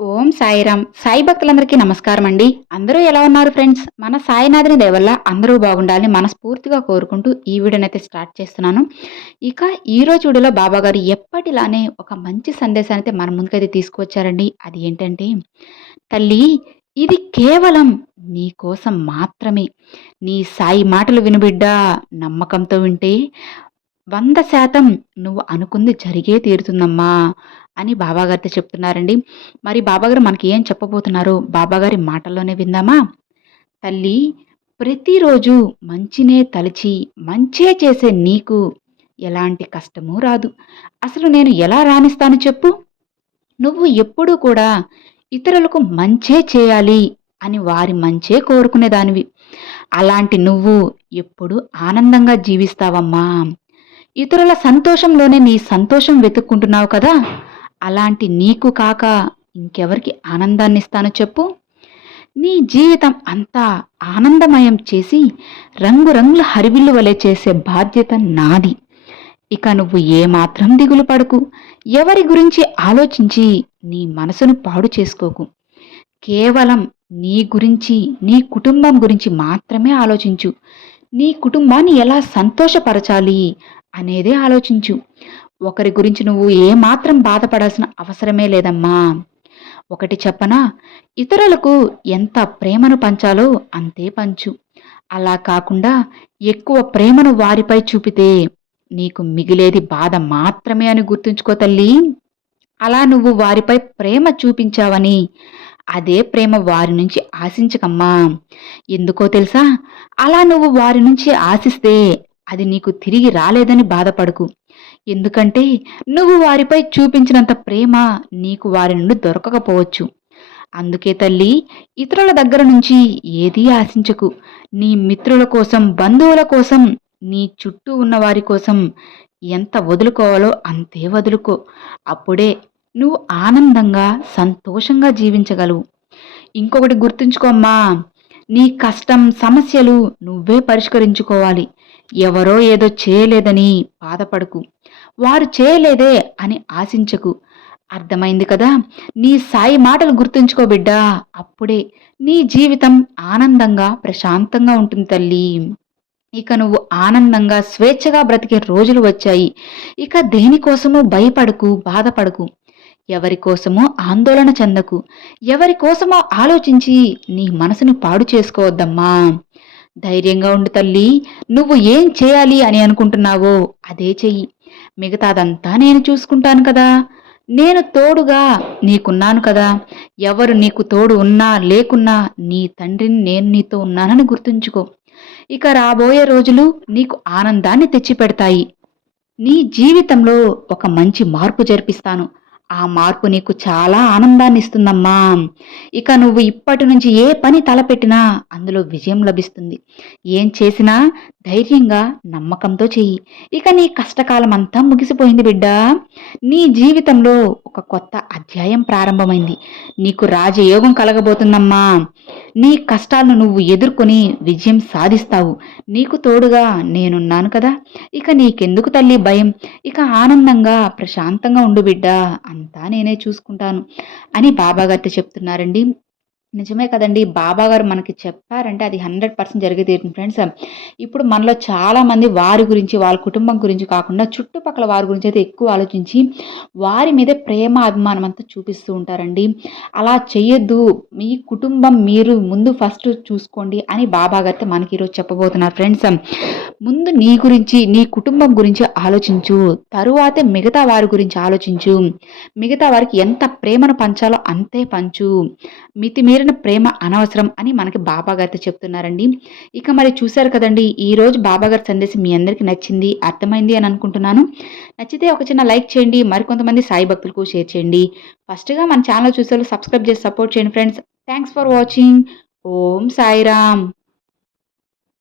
ఓం సాయిరామ్. సాయి భక్తులందరికీ నమస్కారం అండి అందరూ ఎలా ఉన్నారు ఫ్రెండ్స్? మన సాయినాథుని దయవల్ల అందరూ బాగుండాలని మనస్ఫూర్తిగా కోరుకుంటూ ఈ వీడియోనైతే స్టార్ట్ చేస్తున్నాను. ఇక ఈ రోజు వీడియోలో బాబా గారు ఎప్పటిలానే ఒక మంచి సందేశాన్ని అయితే మన ముందుకైతే తీసుకువచ్చారండి. అది ఏంటంటే తల్లి ఇది కేవలం నీ కోసం మాత్రమే. నీ సాయి మాటలు వినుబిడ్డా నమ్మకంతో వింటే వంద శాతం నువ్వు అనుకుంది జరిగే తీరుతుందమ్మా అని బాబాగారితో చెప్తున్నారండి. మరి బాబాగారు మనకి ఏం చెప్పబోతున్నారు? బాబాగారి మాటల్లోనే విందామా? తల్లి ప్రతిరోజు మంచినే తలచి మంచే చేసే నీకు ఎలాంటి కష్టము రాదు. అసలు నేను ఎలా రాణిస్తాను చెప్పు? నువ్వు ఎప్పుడూ కూడా ఇతరులకు మంచే చేయాలి అని వారి మంచే కోరుకునేదానివి. అలాంటి నువ్వు ఎప్పుడు ఆనందంగా జీవిస్తావమ్మా. ఇతరుల సంతోషంలోనే నీ సంతోషం వెతుక్కుంటున్నావు కదా? అలాంటి నీకు కాక ఇంకెవరికి ఆనందాన్ని ఇస్తాను చెప్పు. నీ జీవితం అంతా ఆనందమయం చేసి రంగురంగుల హరివిల్లు వలె చేసే బాధ్యత నాది. ఇక నువ్వు ఏమాత్రం దిగులు పడకు. ఎవరి గురించి ఆలోచించి నీ మనసును పాడు చేసుకోకు. కేవలం నీ గురించి నీ కుటుంబం గురించి మాత్రమే ఆలోచించు. నీ కుటుంబాన్ని ఎలా సంతోషపరచాలి? అనేదే ఆలోచించు. ఒకరి గురించి నువ్వు ఏమాత్రం బాధపడాల్సిన అవసరమే లేదమ్మా. ఒకటి చెప్పనా? ఇతరులకు ఎంత ప్రేమను పంచాలో అంతే పంచు. అలా కాకుండా ఎక్కువ ప్రేమను వారిపై చూపితే నీకు మిగిలేది బాధ మాత్రమే అని గుర్తుంచుకో తల్లి. అలా నువ్వు వారిపై ప్రేమ చూపించావని అదే ప్రేమ వారి నుంచి ఆశించకమ్మా. ఎందుకో తెలుసా? అలా నువ్వు వారి నుంచి ఆశిస్తే అది నీకు తిరిగి రాలేదని బాధపడకు. ఎందుకంటే నువ్వు వారిపై చూపించినంత ప్రేమ నీకు వారి నుండి దొరకకపోవచ్చు. అందుకే తల్లి ఇతరుల దగ్గర నుంచి ఏదీ ఆశించకు. నీ మిత్రుల కోసం బంధువుల కోసం నీ చుట్టూ ఉన్న వారి కోసం ఎంత వదులుకోవాలో అంతే వదులుకో. అప్పుడే నువ్వు ఆనందంగా సంతోషంగా జీవించగలవు. ఇంకొకటి గుర్తుంచుకోమ్మా నీ కష్టం సమస్యలు నువ్వే పరిష్కరించుకోవాలి. ఎవరో ఏదో చేయలేదని బాధపడకు. వారు చేయలేదే అని ఆశించకు. అర్థమైంది కదా? నీ సాయి మాటలు గుర్తుంచుకో బిడ్డా. అప్పుడే నీ జీవితం ఆనందంగా ప్రశాంతంగా ఉంటుంది తల్లి. ఇక నువ్వు ఆనందంగా స్వేచ్ఛగా బ్రతికే రోజులు వచ్చాయి. ఇక దేనికోసమో భయపడకు బాధపడకు. ఎవరి కోసమో ఆందోళన చెందకు. ఎవరి కోసమో ఆలోచించి నీ మనసును పాడు చేసుకోవద్దమ్మా. ధైర్యంగా ఉండు తల్లి. నువ్వు ఏం చేయాలి అని అనుకుంటున్నావో అదే చెయ్యి. మిగతాదంతా నేను చూసుకుంటాను కదా. నేను తోడుగా నీకున్నాను కదా. ఎవరు నీకు తోడు ఉన్నా లేకున్నా నీ తండ్రిని నేను నీతో ఉన్నానని గుర్తుంచుకో. ఇక రాబోయే రోజులు నీకు ఆనందాన్ని తెచ్చిపెడతాయి. నీ జీవితంలో ఒక మంచి మార్పు జరిపిస్తాను. ఆ మార్పు నీకు చాలా ఆనందాన్ని ఇస్తుందమ్మా ఇక నువ్వు ఇప్పటి నుంచి ఏ పని తలపెట్టినా అందులో విజయం లభిస్తుంది. ఏం చేసినా ధైర్యంగా నమ్మకంతో చెయ్యి. ఇక నీ కష్టకాలం అంతా ముగిసిపోయింది బిడ్డ. నీ జీవితంలో ఒక కొత్త అధ్యాయం ప్రారంభమైంది. నీకు రాజయోగం కలగబోతుందమ్మా. నీ కష్టాలను నువ్వు ఎదుర్కొని విజయం సాధిస్తావు. నీకు తోడుగా నేనున్నాను కదా. ఇక నీకెందుకు తల్లి భయం? ఇక ఆనందంగా ప్రశాంతంగా ఉండు బిడ్డ అంతా నేనే చూసుకుంటాను అని బాబాగారితో చెప్తున్నారండి. నిజమే కదండి. బాబా గారు మనకి చెప్పారంటే అది హండ్రెడ్ పర్సెంట్ జరిగే తీరుతుంది ఫ్రెండ్స్? ఇప్పుడు మనలో చాలామంది వారి గురించి వాళ్ళ కుటుంబం గురించి కాకుండా చుట్టుపక్కల వారి గురించి అయితే ఎక్కువ ఆలోచించి వారి మీదే ప్రేమ అభిమానం అంతా చూపిస్తూ ఉంటారండి. అలా చేయొద్దు. మీ కుటుంబం మీరు ముందు ఫస్ట్ చూసుకోండి అని బాబా గారితో మనకి ఈరోజు చెప్పబోతున్నారు ఫ్రెండ్స్. ముందు నీ గురించి నీ కుటుంబం గురించి ఆలోచించు. తరువాతే మిగతా వారి గురించి ఆలోచించు. మిగతా వారికి ఎంత ప్రేమను పంచాలో అంతే పంచు. మితిమీరి మితిమీరిన ప్రేమ అనవసరం అని మనకి బాబా గారితో చెప్తున్నారండి. ఇక మరి చూశారు కదండి ఈరోజు బాబా గారి సందేశం మీ అందరికీ నచ్చింది అర్థమైంది అని అనుకుంటున్నాను. నచ్చితే ఒక చిన్న లైక్ చేయండి మరికొంతమంది సాయి భక్తులకు షేర్ చేయండి. ఫస్ట్గా మన ఛానల్ చూసే సబ్స్క్రైబ్ చేసి సపోర్ట్ చేయండి friends. Thanks for watching. Om Sairam.